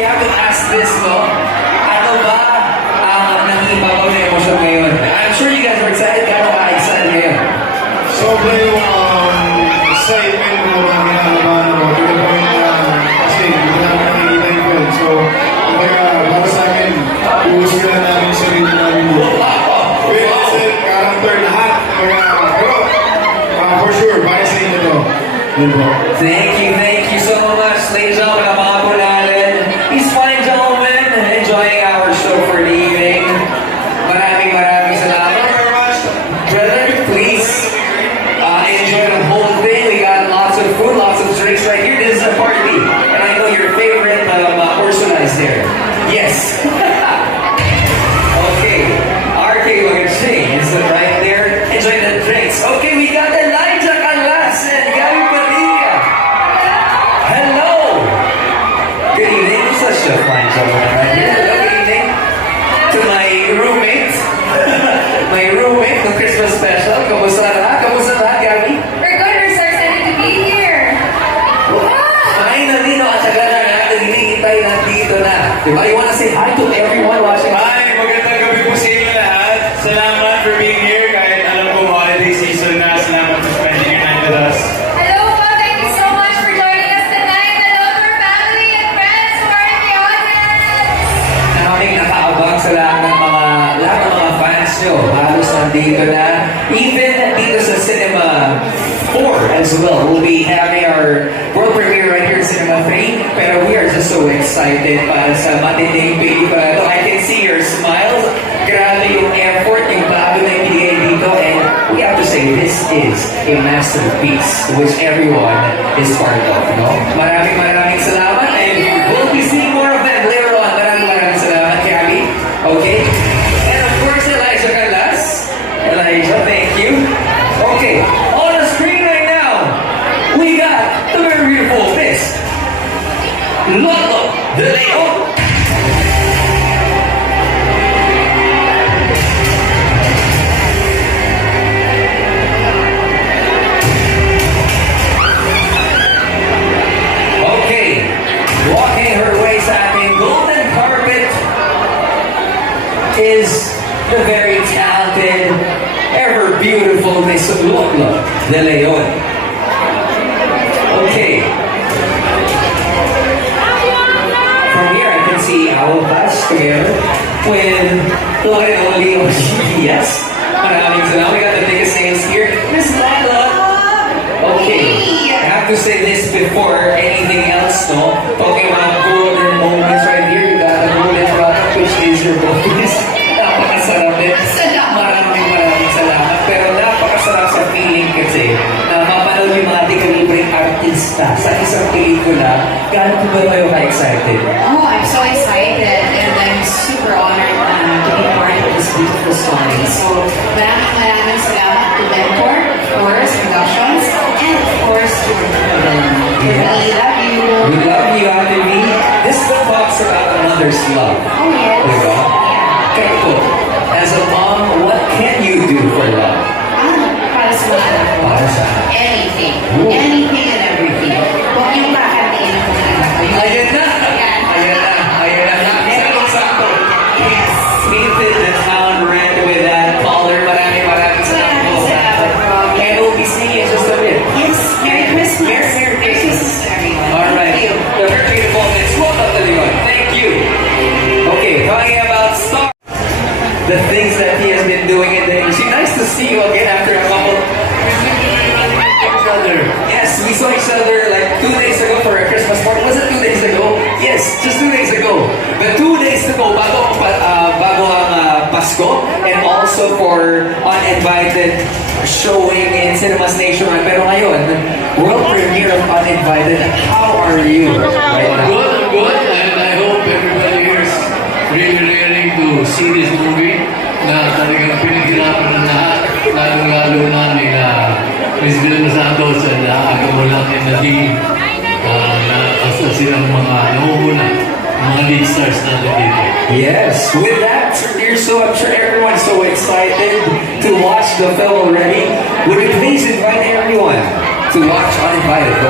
We have to ask this, no? Ano ba ang nakibabaw na emosyon ngayon? I'm sure you guys are excited. Gano'n ka excited ngayon? Sobra yung um, excitement mo na ginagawa mo. To the point na kasi hindi na namin nakikita yung film. So, kumbaga, para sa akin, ka na namin yung sarili namin mo. Pero kasi character lahat. Kumbaga, pero uh, for sure, para sa inyo to. Thank you, thank you so much, ladies and gentlemen. Yes. Hinihintay nandito na. Diba? You wanna say hi to everyone watching? Hi, magandang gabi po sa inyo lahat. Salamat for being here kahit alam ko holiday season na. Salamat for spending your time with us. Hello, po. Thank you so much for joining us tonight. Hello to our family and friends who are in the audience. Naming nakaabang sa lahat ng mga, lahat ng mga fans nyo. Halos nandito na. Even dito sa Cinema 4 as well. We'll be having our world premiere right here in Cinema 3. Pero we are just so excited para sa matinding pelikula na to. I can see your smiles. Grabe yung effort, yung bago na ibigay dito. And we have to say, this is a masterpiece which everyone is part of. No? Maraming maraming salamat. And we'll be seeing more of them later on. Maraming maraming salamat, Gabby. Okay? And of course, Elijah Calas. Elijah, thank you. Okay, on the screen right now, we got the very beautiful ating golden carpet is the very talented, ever beautiful Miss Lolo De Leon. Okay. See our class together with Lolo Leon GPS. Maraming salamat. We got the biggest names here. Miss Lila. Okay. I have to say this before anything else, no? Talking beautiful story. So, maraming maraming salamat to Mentor, of course, Productions, and of course to We love you. We love you, Ate V. This book talks about a mother's love. Oh, yes. Diba? Yeah. Po, as a mom, what can you do for love? Ah, para sa mga. Para sa Anything. Ooh. Anything The things that he has been doing in the industry. Nice to see you again after a couple. Each other. Yes, we saw each other like two days ago for a Christmas party. Was it two days ago? Yes, just two days ago. But two days ago, bago, uh, bago ang uh, Pasko, and also for uninvited showing in Cinemas Nationwide. Pero ngayon, world premiere of Uninvited. How are you right I'm now? good, I'm good, and I hope everybody here is really ready to see this movie lalo-lalo na ni na Miss Vilma Santos and uh, Agamulak and Nadine uh, na asa silang mga nangunguna, mga lead stars natin dito. Yes, with that, you're so, I'm sure everyone's so excited to watch the film already. Would you please invite everyone to watch Uninvited? Go ahead.